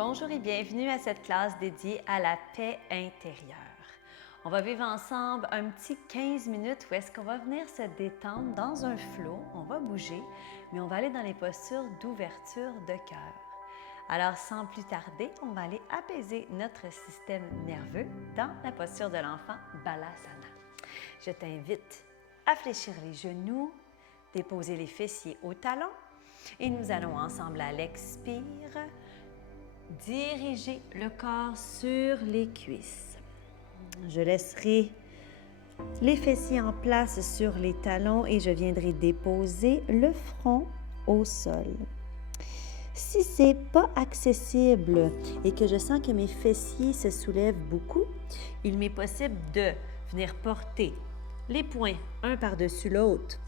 Bonjour et bienvenue à cette classe dédiée à la paix intérieure. On va vivre ensemble un petit 15 minutes où est-ce qu'on va venir se détendre dans un flow, on va bouger, mais on va aller dans les postures d'ouverture de cœur. Alors sans plus tarder, on va aller apaiser notre système nerveux dans la posture de l'enfant Balasana. Je t'invite à fléchir les genoux, déposer les fessiers au talon et nous allons ensemble à l'expire diriger le corps sur les cuisses. Je laisserai les fessiers en place sur les talons et je viendrai déposer le front au sol. Si ce n'est pas accessible et que je sens que mes fessiers se soulèvent beaucoup, il m'est possible de venir porter les poings un par-dessus l'autre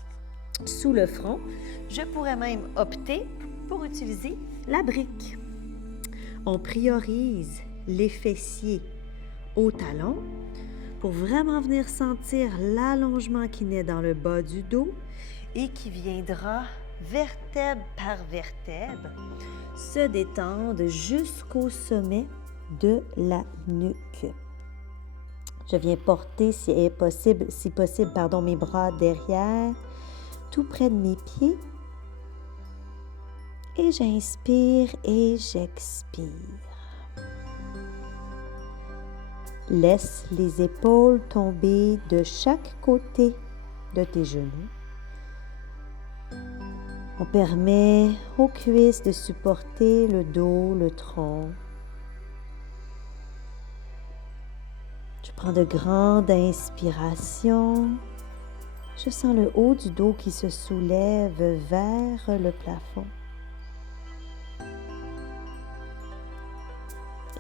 sous le front. Je pourrais même opter pour utiliser la brique. On priorise les fessiers au talon pour vraiment venir sentir l'allongement qui naît dans le bas du dos et qui viendra vertèbre par vertèbre se détendre jusqu'au sommet de la nuque. Je viens porter, si possible, mes bras derrière, tout près de mes pieds. Et j'inspire et j'expire. Laisse les épaules tomber de chaque côté de tes genoux. On permet aux cuisses de supporter le dos, le tronc. Je prends de grandes inspirations. Je sens le haut du dos qui se soulève vers le plafond.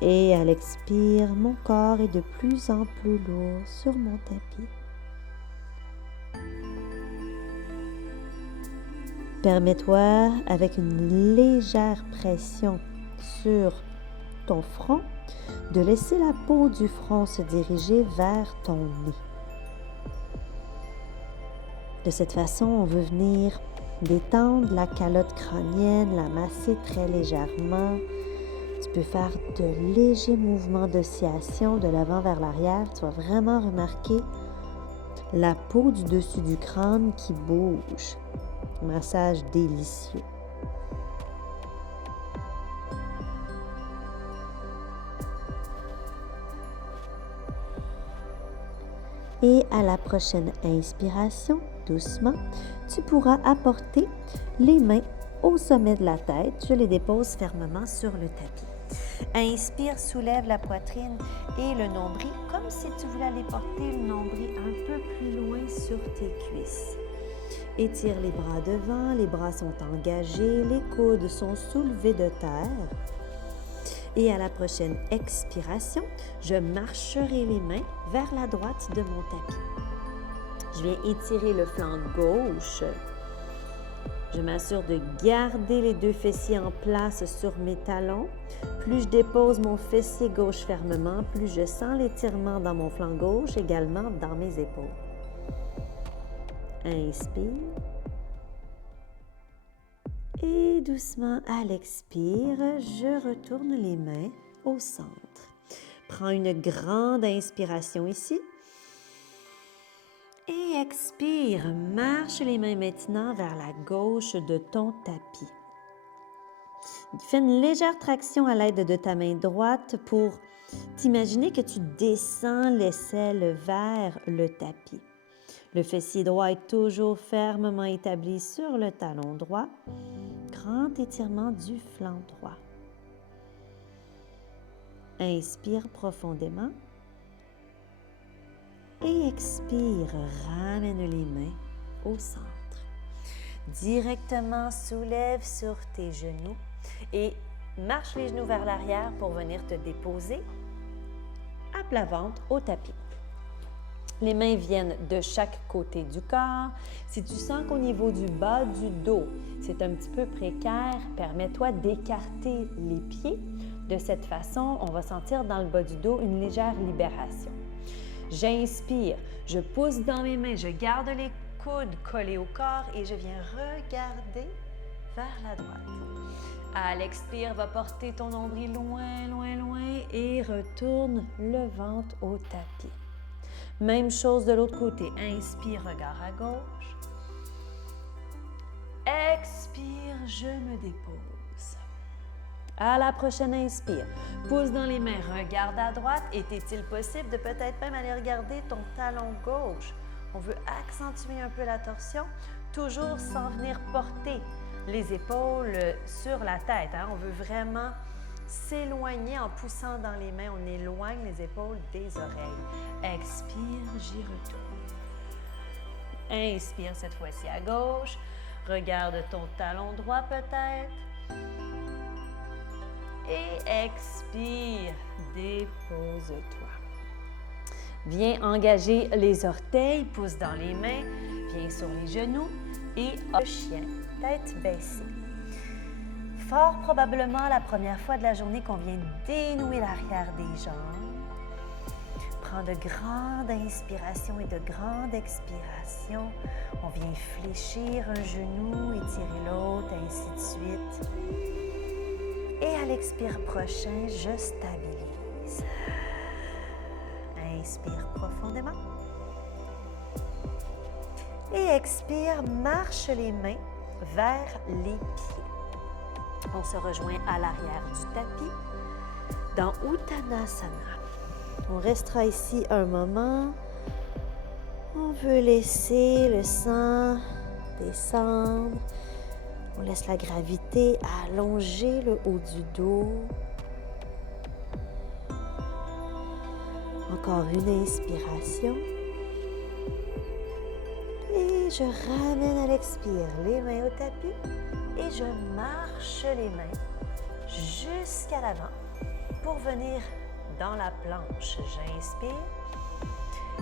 Et à l'expire, mon corps est de plus en plus lourd sur mon tapis. Permets-toi, avec une légère pression sur ton front, de laisser la peau du front se diriger vers ton nez. De cette façon, on veut venir détendre la calotte crânienne, la masser très légèrement. Tu peux faire de légers mouvements d'oscillation de l'avant vers l'arrière. Tu vas vraiment remarquer la peau du dessus du crâne qui bouge. Massage délicieux. Et à la prochaine inspiration, doucement, tu pourras apporter les mains au sommet de la tête. Je les dépose fermement sur le tapis. Inspire, soulève la poitrine et le nombril comme si tu voulais aller porter le nombril un peu plus loin sur tes cuisses. Étire les bras devant, les bras sont engagés, les coudes sont soulevés de terre. Et à la prochaine expiration, je marcherai les mains vers la droite de mon tapis. Je viens étirer le flanc gauche. Je m'assure de garder les deux fessiers en place sur mes talons. Plus je dépose mon fessier gauche fermement, plus je sens l'étirement dans mon flanc gauche, également dans mes épaules. Inspire. Et doucement, à l'expire, je retourne les mains au centre. Prends une grande inspiration ici. Et expire, marche les mains maintenant vers la gauche de ton tapis. Fais une légère traction à l'aide de ta main droite pour t'imaginer que tu descends l'aisselle vers le tapis. Le fessier droit est toujours fermement établi sur le talon droit. Grand étirement du flanc droit. Inspire profondément. Et expire, ramène les mains au centre. Directement soulève sur tes genoux et marche les genoux vers l'arrière pour venir te déposer à plat ventre au tapis. Les mains viennent de chaque côté du corps. Si tu sens qu'au niveau du bas du dos, c'est un petit peu précaire, permets-toi d'écarter les pieds. De cette façon, on va sentir dans le bas du dos une légère libération. J'inspire, je pousse dans mes mains, je garde les coudes collés au corps et je viens regarder vers la droite. À l'expire, va porter ton nombril loin, loin, loin et retourne le ventre au tapis. Même chose de l'autre côté. Inspire, regard à gauche. Expire, je me dépose. À la prochaine inspire, pouce dans les mains, regarde à droite. Est-il possible de peut-être même aller regarder ton talon gauche? On veut accentuer un peu la torsion, toujours sans venir porter les épaules sur la tête. On veut vraiment s'éloigner en poussant dans les mains. On éloigne les épaules des oreilles. Expire, j'y retourne. Inspire cette fois-ci à gauche. Regarde ton talon droit peut-être. Et expire, dépose-toi. Viens engager les orteils, pouce dans les mains, viens sur les genoux et le chien, tête baissée. Fort probablement la première fois de la journée qu'on vient dénouer l'arrière des jambes. Prends de grandes inspirations et de grandes expirations. On vient fléchir un genou, étirer l'autre, ainsi de suite. Et à l'expire prochain, je stabilise. Inspire profondément. Et expire, marche les mains vers les pieds. On se rejoint à l'arrière du tapis dans Uttanasana. On restera ici un moment. On veut laisser le sang descendre. On laisse la gravité allonger le haut du dos. Encore une inspiration. Et je ramène à l'expire les mains au tapis et je marche les mains jusqu'à l'avant pour venir dans la planche. J'inspire.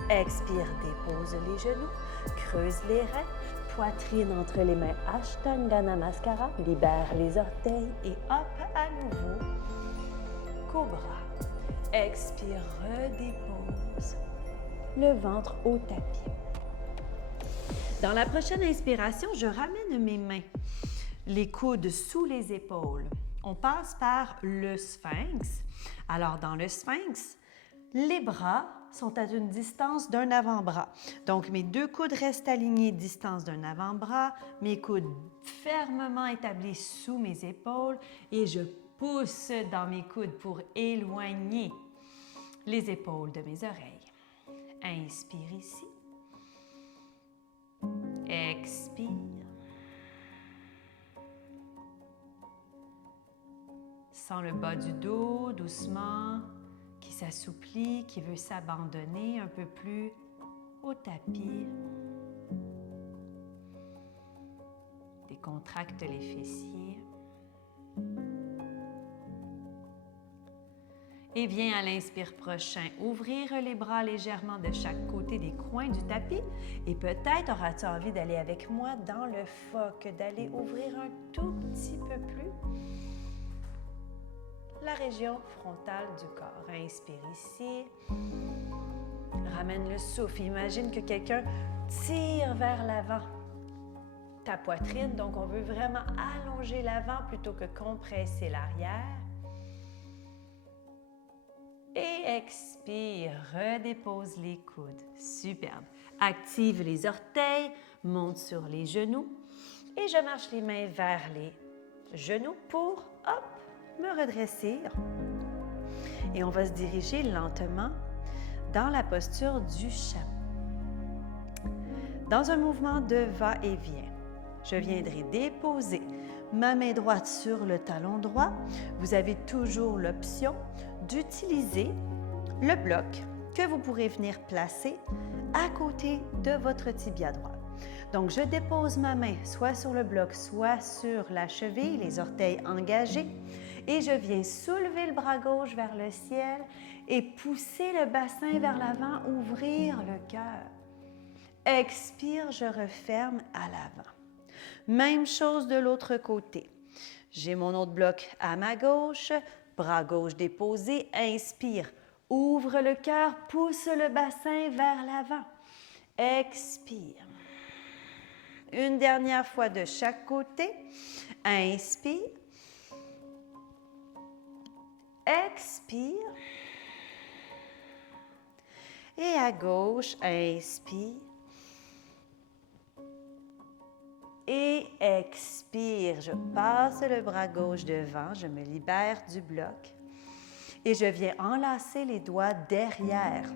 Expire, dépose les genoux, creuse les reins. Poitrine entre les mains, Ashtanga Namaskara, libère les orteils et hop, à nouveau, Cobra. Expire, redépose le ventre au tapis. Dans la prochaine inspiration, je ramène mes mains, les coudes sous les épaules. On passe par le sphinx. Alors, dans le sphinx, les bras sont à une distance d'un avant-bras. Donc, mes deux coudes restent alignés, distance d'un avant-bras, mes coudes fermement établis sous mes épaules et je pousse dans mes coudes pour éloigner les épaules de mes oreilles. Inspire ici. Expire. Sens le bas du dos doucement qui s'assouplit, qui veut s'abandonner un peu plus au tapis. Décontracte les fessiers. Et viens à l'inspire prochain, ouvrir les bras légèrement de chaque côté des coins du tapis. Et peut-être auras-tu envie d'aller avec moi dans le phoque, d'aller ouvrir un tout petit peu plus la région frontale du corps. Inspire ici. Ramène le souffle. Imagine que quelqu'un tire vers l'avant ta poitrine. Donc, on veut vraiment allonger l'avant plutôt que compresser l'arrière. Et expire, redépose les coudes. Superbe. Active les orteils, monte sur les genoux et je marche les mains vers les genoux pour, hop, me redresser. Et on va se diriger lentement dans la posture du chat. Dans un mouvement de va-et-vient, je viendrai déposer ma main droite sur le talon droit. Vous avez toujours l'option d'utiliser le bloc que vous pourrez venir placer à côté de votre tibia droit. Donc, je dépose ma main soit sur le bloc, soit sur la cheville, les orteils engagés, et je viens soulever le bras gauche vers le ciel et pousser le bassin vers l'avant, ouvrir le cœur. Expire, je referme à l'avant. Même chose de l'autre côté. J'ai mon autre bloc à ma gauche, bras gauche déposé, inspire, ouvre le cœur, pousse le bassin vers l'avant. Expire. Une dernière fois de chaque côté. Inspire. expire. Et à gauche, inspire. Et expire. Je passe le bras gauche devant, je me libère du bloc. Et je viens enlacer les doigts derrière.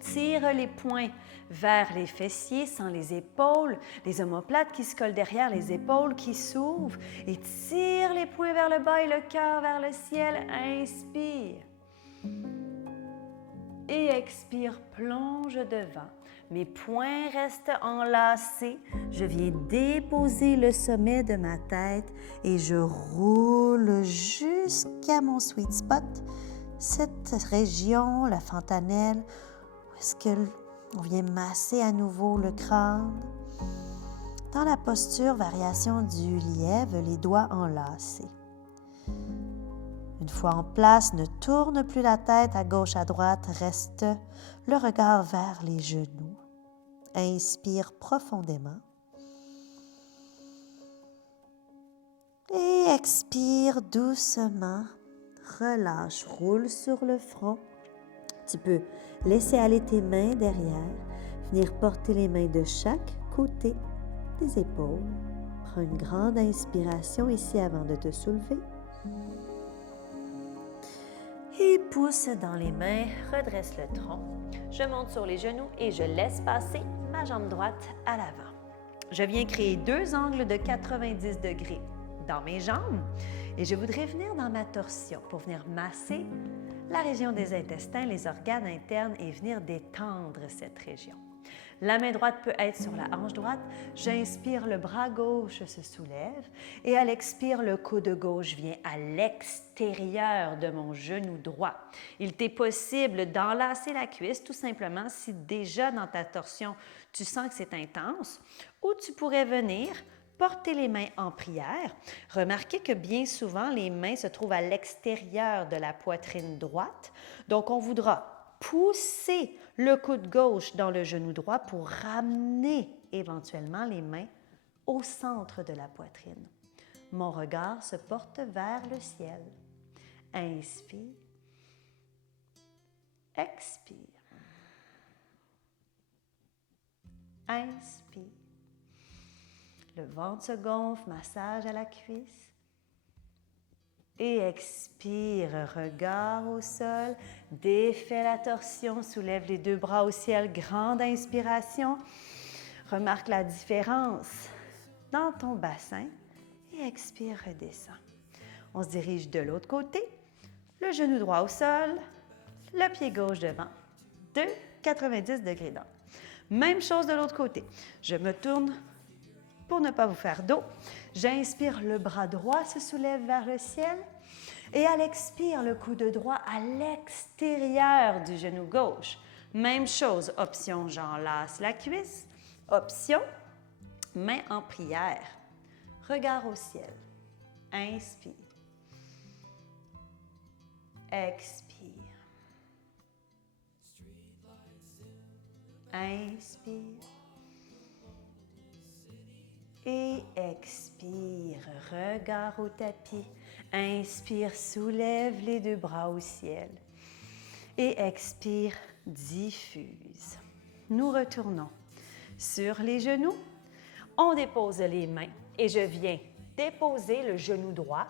Tire les poings vers les fessiers sans les épaules, les omoplates qui se collent derrière, les épaules qui s'ouvrent. Et tire les poings vers le bas et le cœur vers le ciel. Inspire. Et expire, plonge devant. Mes poings restent enlacés. Je viens déposer le sommet de ma tête et je roule jusqu'à mon sweet spot. Cette région, la fontanelle, où est-ce qu'on vient masser à nouveau le crâne. Dans la posture, variation du lièvre, les doigts enlacés. Une fois en place, ne tourne plus la tête à gauche, à droite, reste le regard vers les genoux. Inspire profondément. Et expire doucement. Relâche, roule sur le front. Tu peux laisser aller tes mains derrière, venir porter les mains de chaque côté des épaules. Prends une grande inspiration ici avant de te soulever. Et pousse dans les mains, redresse le tronc. Je monte sur les genoux et je laisse passer ma jambe droite à l'avant. Je viens créer 2 angles de 90 degrés dans mes jambes et je voudrais venir dans ma torsion pour venir masser la région des intestins, les organes internes et venir détendre cette région. La main droite peut être sur la hanche droite. J'inspire, le bras gauche se soulève et à l'expire, le coude gauche vient à l'extérieur de mon genou droit. Il t'est possible d'enlacer la cuisse tout simplement si déjà dans ta torsion, tu sens que c'est intense, ou tu pourrais venir porter les mains en prière. Remarquez que bien souvent, les mains se trouvent à l'extérieur de la poitrine droite. Donc, on voudra pousser le coude gauche dans le genou droit pour ramener éventuellement les mains au centre de la poitrine. Mon regard se porte vers le ciel. Inspire. Expire. Inspire. Le ventre se gonfle, massage à la cuisse. Et expire, regard au sol, défais la torsion, soulève les 2 bras au ciel, grande inspiration. Remarque la différence dans ton bassin et expire, redescend. On se dirige de l'autre côté, le genou droit au sol, le pied gauche devant, 90 degrés d'angle. Même chose de l'autre côté. Je me tourne pour ne pas vous faire dos. J'inspire, le bras droit se soulève vers le ciel. Et à l'expire, le coude droit à l'extérieur du genou gauche. Même chose, option, j'enlace la cuisse. Option, main en prière. Regard au ciel. Inspire. Expire. Inspire. Et expire, regard au tapis. Inspire, soulève les 2 bras au ciel. Et expire, diffuse. Nous retournons sur les genoux. On dépose les mains et je viens déposer le genou droit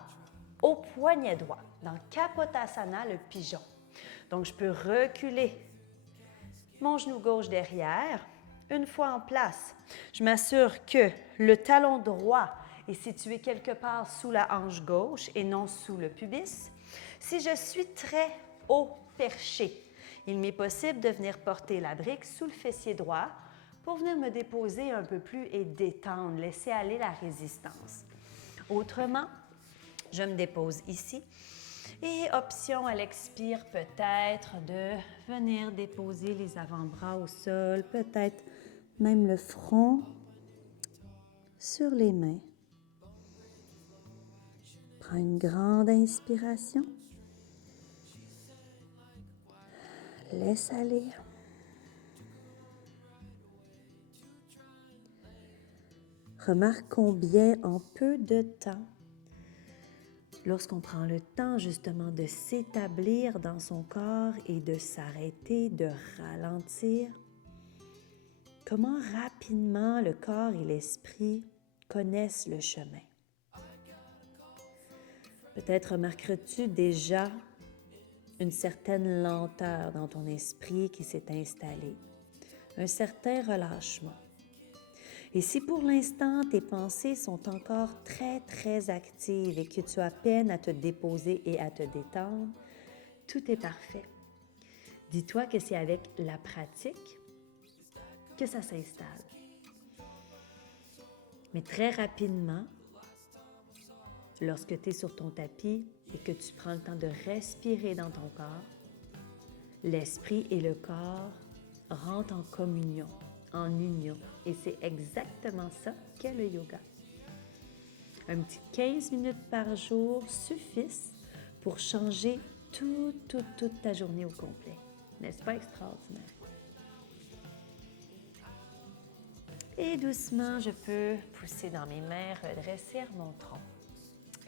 au poignet droit dans Kapotasana, le pigeon. Donc, je peux reculer mon genou gauche derrière. Une fois en place, je m'assure que le talon droit est situé quelque part sous la hanche gauche et non sous le pubis. Si je suis très haut perché, il m'est possible de venir porter la brique sous le fessier droit pour venir me déposer un peu plus et détendre, laisser aller la résistance. Autrement, je me dépose ici. Et option à l'expire, peut-être de venir déposer les avant-bras au sol, peut-être même le front sur les mains. Prends une grande inspiration. Laisse aller. Remarque combien en peu de temps Lorsqu'on prend le temps justement de s'établir dans son corps et de s'arrêter, de ralentir, comment rapidement le corps et l'esprit connaissent le chemin. Peut-être remarques-tu déjà une certaine lenteur dans ton esprit qui s'est installée, un certain relâchement. Et si pour l'instant tes pensées sont encore très actives et que tu as peine à te déposer et à te détendre, tout est parfait. Dis-toi que c'est avec la pratique que ça s'installe. Mais très rapidement, lorsque tu es sur ton tapis et que tu prends le temps de respirer dans ton corps, l'esprit et le corps rentrent en communion, en union. Et c'est exactement ça qu'est le yoga. Un petit 15 minutes par jour suffisent pour changer toute ta journée au complet. N'est-ce pas extraordinaire? Et doucement, je peux pousser dans mes mains, redresser mon tronc.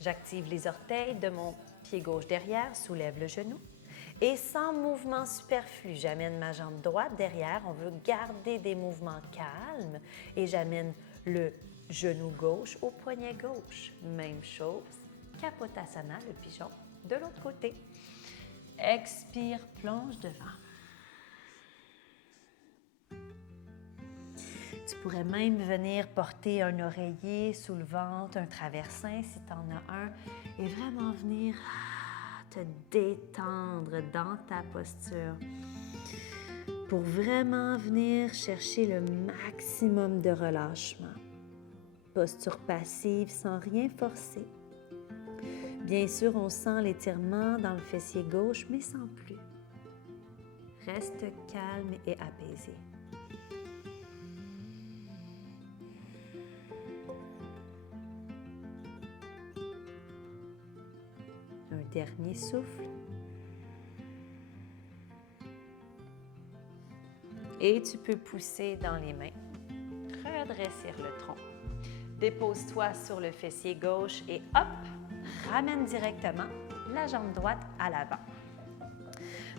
J'active les orteils de mon pied gauche derrière, soulève le genou. Et sans mouvement superflu, j'amène ma jambe droite derrière. On veut garder des mouvements calmes. Et j'amène le genou gauche au poignet gauche. Même chose, Kapotasana, le pigeon, de l'autre côté. Expire, plonge devant. Tu pourrais même venir porter un oreiller sous le ventre, un traversin si tu en as un, et vraiment venir te détendre dans ta posture pour vraiment venir chercher le maximum de relâchement. Posture passive sans rien forcer. Bien sûr, on sent l'étirement dans le fessier gauche, mais sans plus. Reste calme et apaisé. Un dernier souffle. Et tu peux pousser dans les mains. Redresser le tronc. Dépose-toi sur le fessier gauche et hop, ramène directement la jambe droite à l'avant.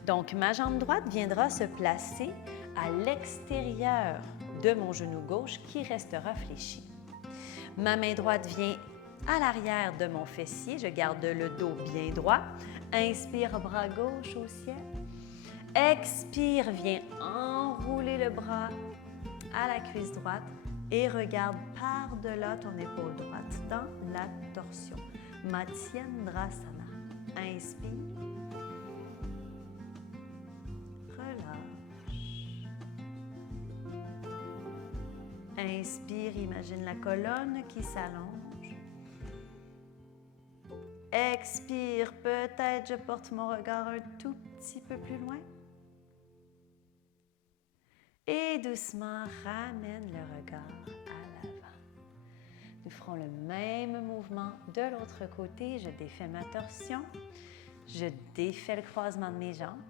Donc, ma jambe droite viendra se placer à l'extérieur de mon genou gauche qui restera fléchi. Ma main droite vient à l'arrière de mon fessier. Je garde le dos bien droit. Inspire, bras gauche au ciel. Expire, viens enrouler le bras à la cuisse droite et regarde par-delà ton épaule droite dans la torsion. Matsyendrasana. Inspire. Relâche. Inspire, imagine la colonne qui s'allonge. Expire, peut-être je porte mon regard un tout petit peu plus loin. Et doucement, ramène le regard à l'avant. Nous ferons le même mouvement de l'autre côté. Je défais ma torsion. Je défais le croisement de mes jambes.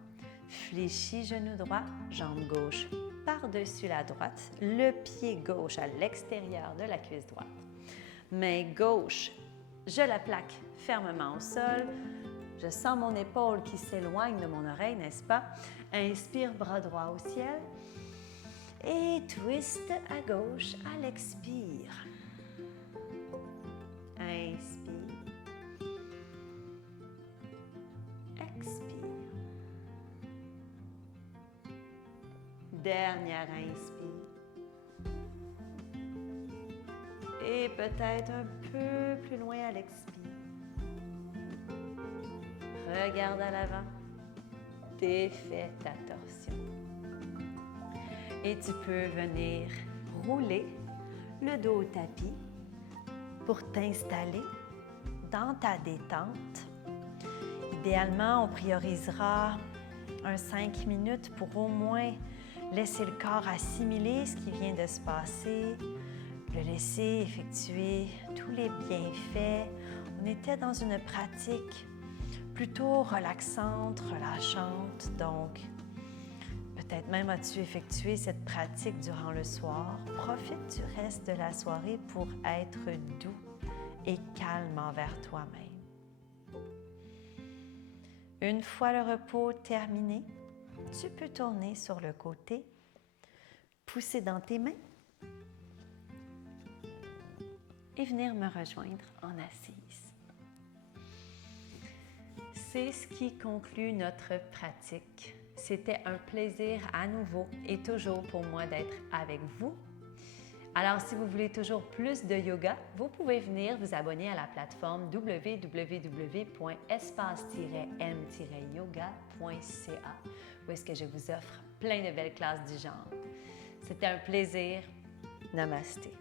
Fléchis genou droit, jambe gauche par-dessus la droite. Le pied gauche à l'extérieur de la cuisse droite. Main gauche, je la plaque fermement au sol. Je sens mon épaule qui s'éloigne de mon oreille, n'est-ce pas? Inspire, bras droit au ciel. Et twist à gauche à l'expire. Inspire. Expire. Dernière inspire. Et peut-être un peu plus loin à l'expire. Regarde à l'avant. Défais ta torsion. Et tu peux venir rouler le dos au tapis pour t'installer dans ta détente. Idéalement, on priorisera un 5 minutes pour au moins laisser le corps assimiler ce qui vient de se passer, le laisser effectuer tous les bienfaits. On était dans une pratique plutôt relaxante, relâchante, donc peut-être même as-tu effectué cette pratique durant le soir. Profite du reste de la soirée pour être doux et calme envers toi-même. Une fois le repos terminé, tu peux tourner sur le côté, pousser dans tes mains et venir me rejoindre en assise. C'est ce qui conclut notre pratique. C'était un plaisir à nouveau et toujours pour moi d'être avec vous. Alors, si vous voulez toujours plus de yoga, vous pouvez venir vous abonner à la plateforme www.espace-m-yoga.ca où est-ce que je vous offre plein de belles classes du genre. C'était un plaisir. Namasté.